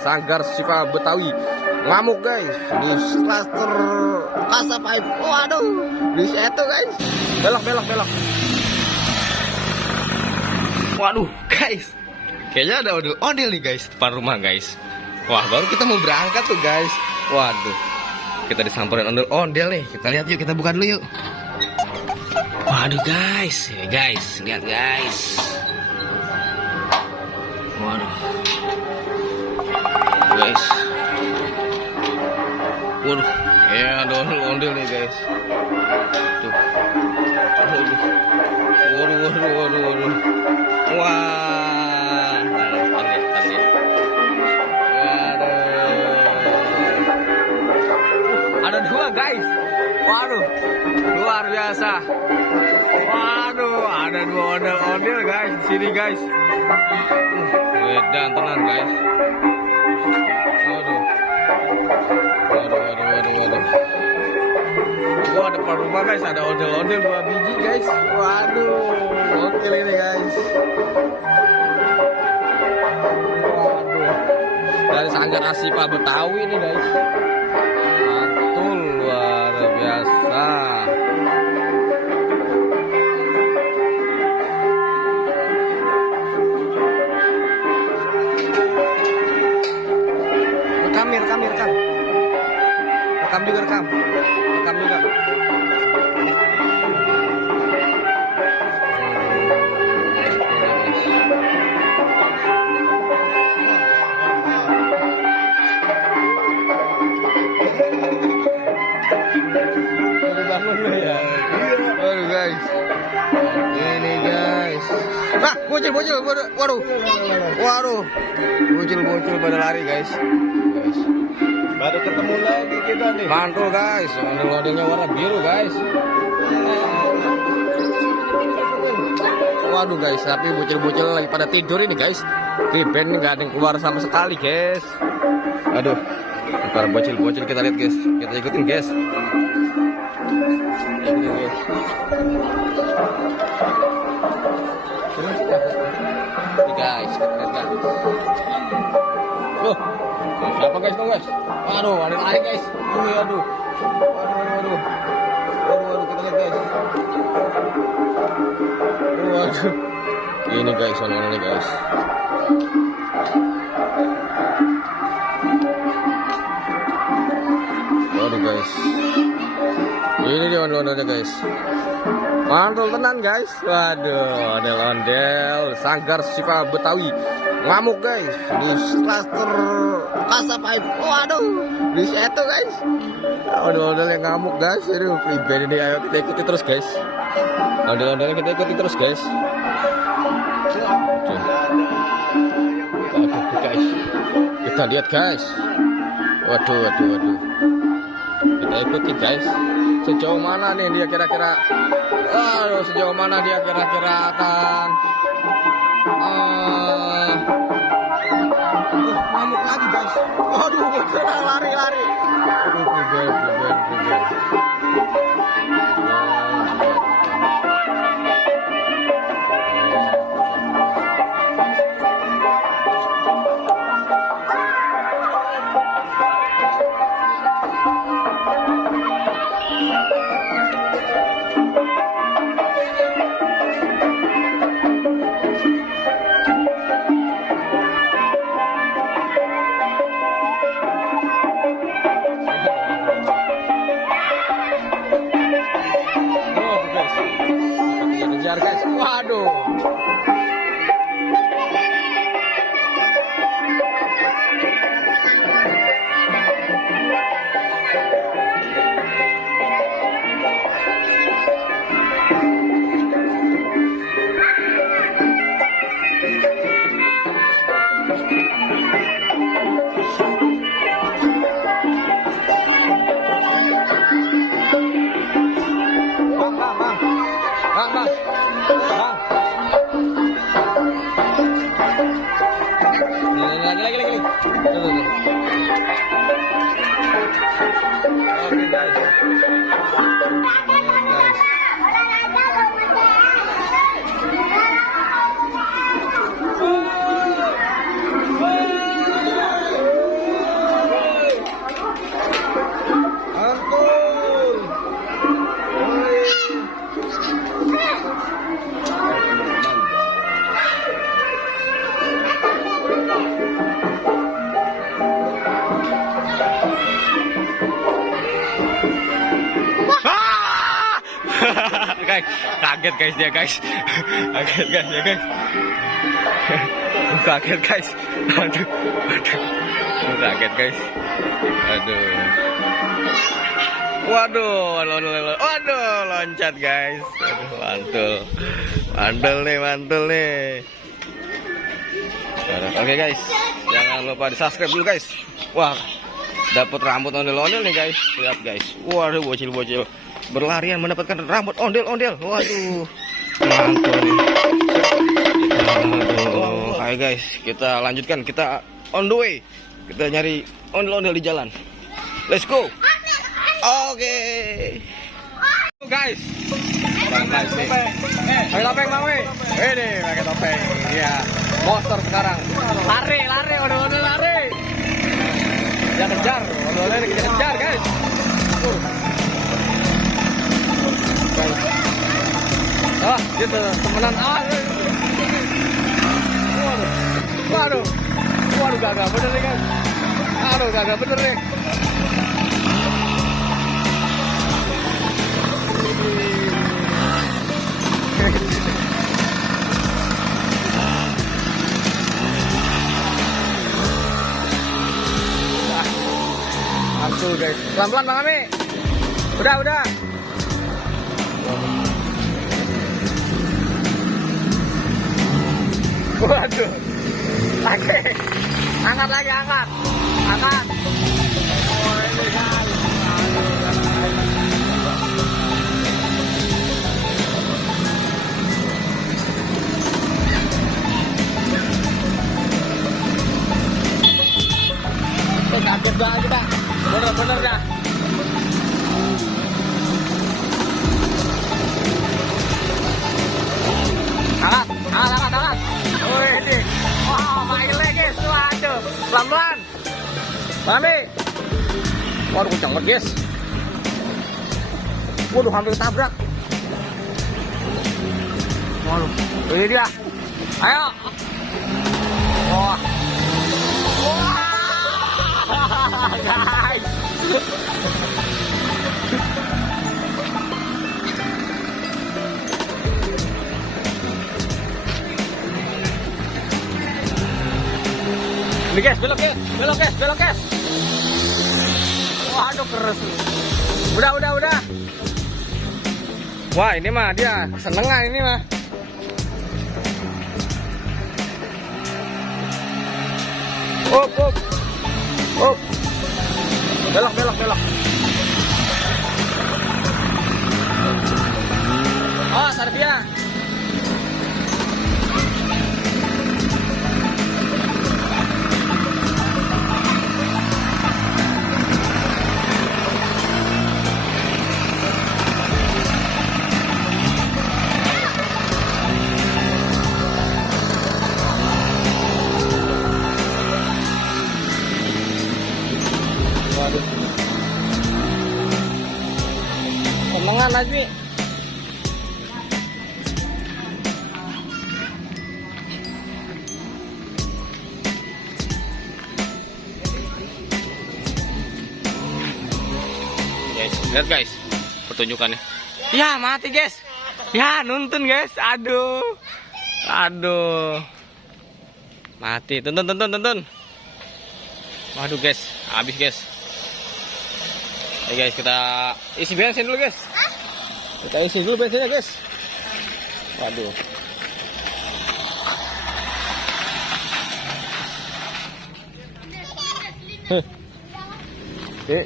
Sanggar Sipa Betawi ngamuk guys di cluster Kasa Pipe. Waduh, di situ guys. Belok. Waduh guys, kayaknya ada ondel nih guys depan rumah guys. Wah, baru kita mau berangkat tuh guys. Waduh, kita disamperin ondel nih. Kita lihat yuk, kita buka dulu yuk. Waduh guys, lihat guys. Waduh guys, waduh, ya ada ondel nih guys. Tuh, waduh, wah, tarik. Ada dua guys. Waduh, luar biasa. Waduh, ada dua ondel guys di sini guys. Wedan tenan guys. Waduh. Wah, depan rumah guys ada ondel-ondel 2 biji guys. Waduh, oke ini guys. Waduh, dari Sanggar Sipa Betawi ini guys. Mantul, luar biasa. Rekam juga. Baru guys. Ini guys. Ah, bocil. Waduh. Bocil pada lari guys. Baru ketemu lagi kita nih. Mantul guys, ondel-ondelnya warna biru guys. Waduh guys, tapi bocil-bocil lagi pada tidur ini guys. Riben nggak ada yang keluar sama sekali guys. Aduh, para bocil-bocil kita lihat guys, kita ikutin guys. Ini guys, kita lihat guys. Loh, siapa guys tuh guys? Aduh, ada lari guys. Waduh, kita lihat guys. Waduh, ini guys, ondel-ondel guys. Waduh guys, ini dia ondel-ondelnya guys. Mantul tenan guys. Waduh, ondel-ondel Sanggar Sipa Betawi ngamuk guys di cluster Kasa Pipe. Waduh, di situ guys. Ondel-ondel yang ngamuk guys. Ini pribadi ini, ayo kita ikuti terus guys. Ondel-ondel kita ikuti terus guys. Waduh guys, kita lihat guys. Waduh. Kita ikuti guys. Sejauh mana nih dia kira-kira? Aduh, sejauh mana dia kira-kira akan ngamuk lagi guys. Waduh, lari. Kejar guys. Waduh. Bang. Lagi. Tuh. Oke guys. guys. Kaget guys dia guys. Kaget guys ya guys. Kaget guys. Aduh. Kaget guys. Aduh. Waduh, loncat guys. Aduh, mantul nih. Oke guys, jangan lupa di subscribe dulu guys. Wah, dapat rambut ondel-ondel nih guys. Lihat guys. Waduh, bocil-bocil berlarian mendapatkan rambut ondel-ondel. Waduh, mantul nih. Aduh, hai guys, kita lanjutkan. Kita on the way. Kita nyari ondel-ondel di jalan. Let's go. Oke. Guys. Pakai topeng Bang Wi. Ini pakai topeng. Iya. Monster sekarang. Lari, ondel-ondel lari. Dia kejar, ondel-ondel kita kejar, guys. Ah, gitu temenan. Waduh, gagal bener nih guys. Gagal bener nih. Mantul guys. Pelan-pelan Bang Ami. Udah. Waduh. Lagi. Angkat lagi. Angkat. Oh ini guys. Kaget banget kita. Bener dah. Angkat. Oh ini. Wah, main lagi guys. Waduh. Pelan-pelan. Mami. Waduh, kencang banget guys. Waduh, hampir ketabrak. Waduh, ini dia. Ayo. Wah. Guys. Ini guys, belok guys. Waduh, keras. Udah. Wah, ini mah dia senengan ini mah. Up. Belok. Oh, Sarvia. Waduh. Semangat Nazmi. Lihat guys, pertunjukannya. Ya mati guys. Ya nuntun guys. Aduh. Mati. Tonton. Waduh guys, habis guys. Oke guys, kita isi bensin dulu guys. Kita isi dulu bensinnya guys. Waduh. Oke.